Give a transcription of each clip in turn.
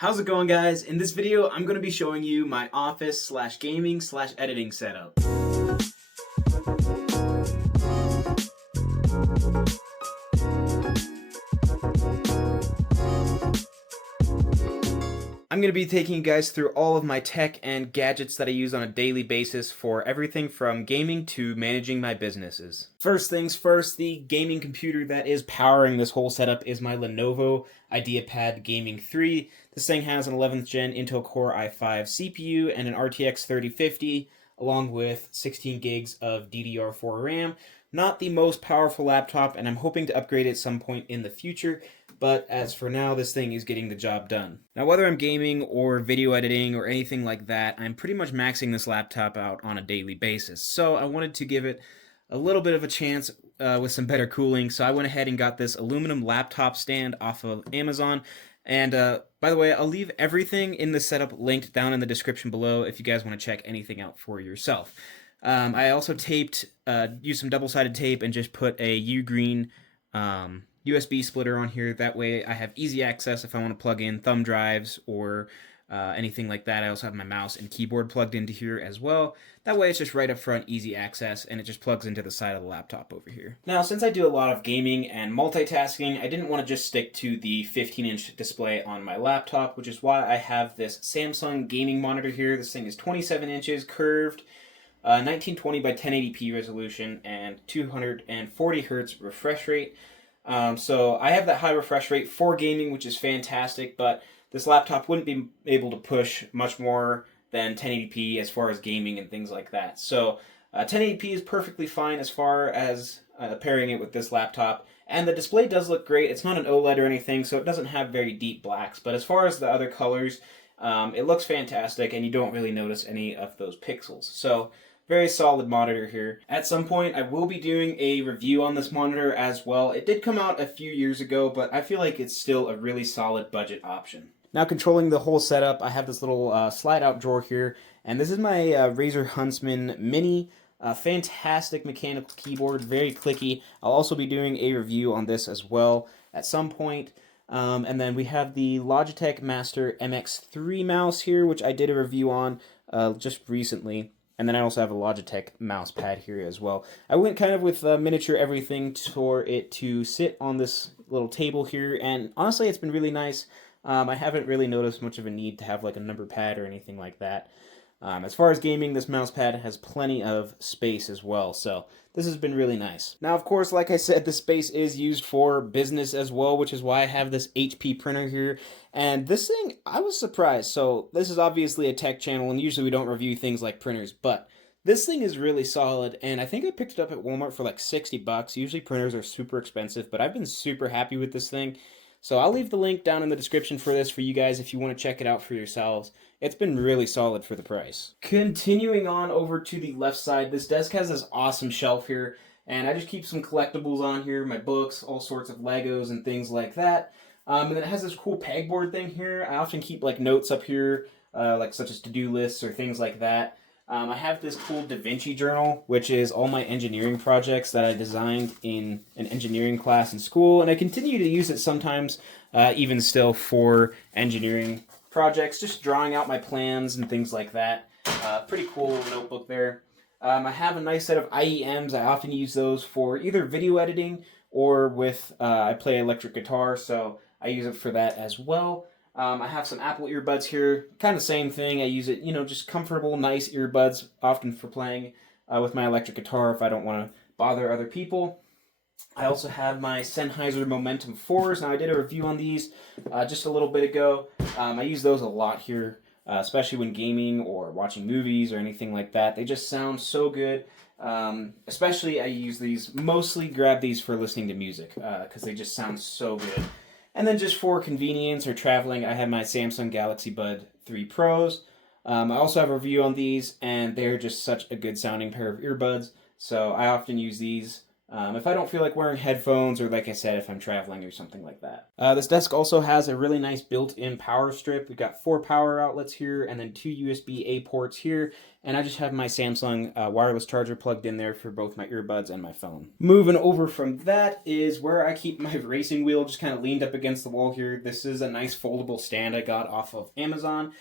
How's it going, guys? In this video, I'm going to be showing you my office slash gaming slash editing setup. I'm going to be taking you guys through all of my tech and gadgets that I use on a daily basis for everything from gaming to managing my businesses. First things first, the gaming computer that is powering this whole setup is my Lenovo IdeaPad Gaming 3. This thing has an 11th gen Intel Core i5 CPU and an RTX 3050 along with 16 gigs of DDR4 RAM. Not the most powerful laptop, and I'm hoping to upgrade it at some point in the future, but as for now, this thing is getting the job done. Now, whether I'm gaming or video editing or anything like that, I'm pretty much maxing this laptop out on a daily basis. So I wanted to give it a little bit of a chance with some better cooling, so I went ahead and got this aluminum laptop stand off of Amazon. And by the way, I'll leave everything in the setup linked down in the description below if you guys want to check anything out for yourself. I also used some double-sided tape and just put a UGREEN USB splitter on here. That way I have easy access if I want to plug in thumb drives or anything like that. I also have my mouse and keyboard plugged into here as well. That way it's just right up front, easy access, and it just plugs into the side of the laptop over here. Now, since I do a lot of gaming and multitasking, I didn't want to just stick to the 15-inch display on my laptop, which is why I have this Samsung gaming monitor here. This thing is 27 inches, curved, 1920 by 1080p resolution, and 240 hertz refresh rate. So I have that high refresh rate for gaming, which is fantastic, but this laptop wouldn't be able to push much more than 1080p as far as gaming and things like that. So 1080p is perfectly fine as far as pairing it with this laptop. And the display does look great. It's not an OLED or anything, so it doesn't have very deep blacks. But as far as the other colors, it looks fantastic, and you don't really notice any of those pixels. So very solid monitor here. At some point, I will be doing a review on this monitor as well. It did come out a few years ago, but I feel like it's still a really solid budget option. Now, controlling the whole setup, I have this little slide-out drawer here, and this is my Razer Huntsman Mini. Fantastic mechanical keyboard, very clicky. I'll also be doing a review on this as well at some point. And then we have the Logitech Master MX3 mouse here, which I did a review on just recently. And then I also have a Logitech mouse pad here as well. I went kind of with miniature everything for it to sit on this little table here, and honestly, it's been really nice. I haven't really noticed much of a need to have like a number pad or anything like that. As far as gaming, this mouse pad has plenty of space as well, so this has been really nice. Now, of course, like I said, the space is used for business as well, which is why I have this HP printer here. And this thing, I was surprised. So this is obviously a tech channel, and usually we don't review things like printers, but this thing is really solid, and I think I picked it up at Walmart for like 60 bucks. Usually printers are super expensive, but I've been super happy with this thing. So I'll leave the link down in the description for this for you guys if you want to check it out for yourselves. It's been really solid for the price. Continuing on over to the left side, this desk has this awesome shelf here, and I just keep some collectibles on here, my books, all sorts of Legos and things like that. And then it has this cool pegboard thing here. I often keep like notes up here, like such as to-do lists or things like that. I have this cool Da Vinci journal, which is all my engineering projects that I designed in an engineering class in school, and I continue to use it sometimes, even still for engineering projects, just drawing out my plans and things like that. Pretty cool notebook there. I have a nice set of IEMs. I often use those for either video editing or with, I play electric guitar, so I use it for that as well. I have some Apple earbuds here, kind of same thing. I use it, just comfortable, nice earbuds, often for playing with my electric guitar if I don't want to bother other people. I also have my Sennheiser Momentum 4s. Now, I did a review on these just a little bit ago. I use those a lot here, especially when gaming or watching movies or anything like that. They just sound so good. Especially I use these, mostly grab these for listening to music because they just sound so good. And then just for convenience or traveling, I have my Samsung Galaxy Bud 3 Pros. I also have a review on these, and they're just such a good sounding pair of earbuds. So I often use these if I don't feel like wearing headphones, or like I said, if I'm traveling or something like that. This desk also has a really nice built-in power strip. We've got 4 power outlets here, and then 2 USB-A ports here, and I just have my Samsung wireless charger plugged in there for both my earbuds and my phone. Moving over from that is where I keep my racing wheel, just kind of leaned up against the wall here. This is a nice foldable stand I got off of Amazon.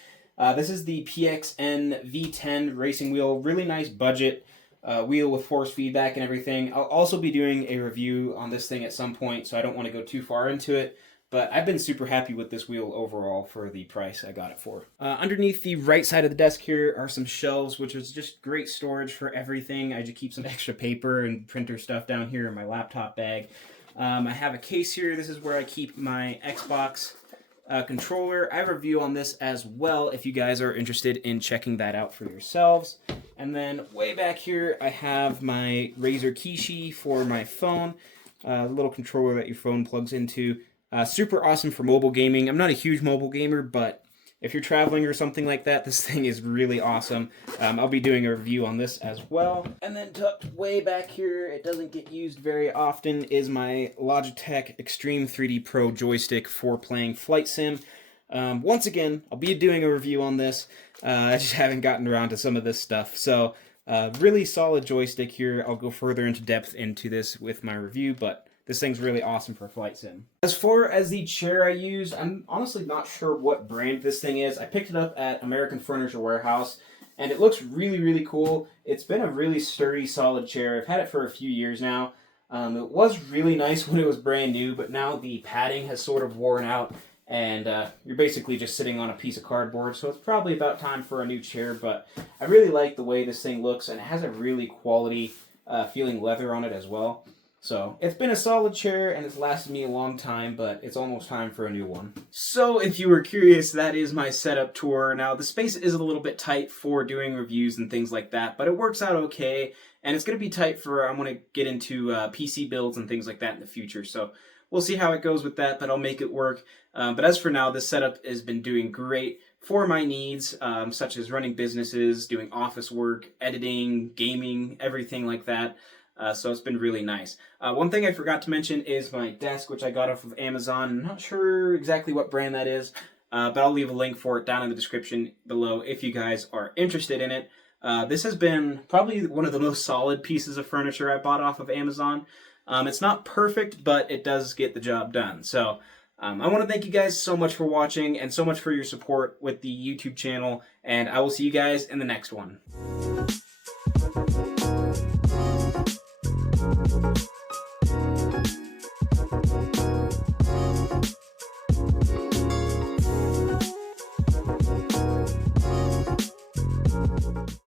This is the PXN V10 Racing Wheel, really nice budget wheel with force feedback and everything. I'll also be doing a review on this thing at some point, so I don't want to go too far into it. But I've been super happy with this wheel overall for the price I got it for. Underneath the right side of the desk here are some shelves, which is just great storage for everything. I just keep some extra paper and printer stuff down here in my laptop bag. I have a case here. This is where I keep my Xbox controller. I have a review on this as well if you guys are interested in checking that out for yourselves. And then way back here I have my Razer Kishi for my phone, the little controller that your phone plugs into. Super awesome for mobile gaming. I'm not a huge mobile gamer, but if you're traveling or something like that, this thing is really awesome. I'll be doing a review on this as well. And then tucked way back here, it doesn't get used very often, is my Logitech Extreme 3D Pro joystick for playing flight sim. Once again, I'll be doing a review on this. I just haven't gotten around to some of this stuff. So really solid joystick here. I'll go further into depth into this with my review, but this thing's really awesome for flight sim. As far as the chair I use, I'm honestly not sure what brand this thing is. I picked it up at American Furniture Warehouse, and it looks really, really cool. It's been a really sturdy, solid chair. I've had it for a few years now. It was really nice when it was brand new, but now the padding has sort of worn out, and you're basically just sitting on a piece of cardboard, so it's probably about time for a new chair, but I really like the way this thing looks, and it has a really quality feeling leather on it as well. So, it's been a solid chair, and it's lasted me a long time, but it's almost time for a new one. So, if you were curious, that is my setup tour. Now, the space is a little bit tight for doing reviews and things like that, but it works out okay, and it's going to be tight for, I'm going to get into PC builds and things like that in the future, so we'll see how it goes with that, but I'll make it work. But as for now, this setup has been doing great for my needs, such as running businesses, doing office work, editing, gaming, everything like that. So it's been really nice. One thing I forgot to mention is my desk, which I got off of Amazon. I'm not sure exactly what brand that is, but I'll leave a link for it down in the description below if you guys are interested in it. This has been probably one of the most solid pieces of furniture I bought off of Amazon. It's not perfect, but it does get the job done. So I want to thank you guys so much for watching and so much for your support with the YouTube channel, and I will see you guys in the next one.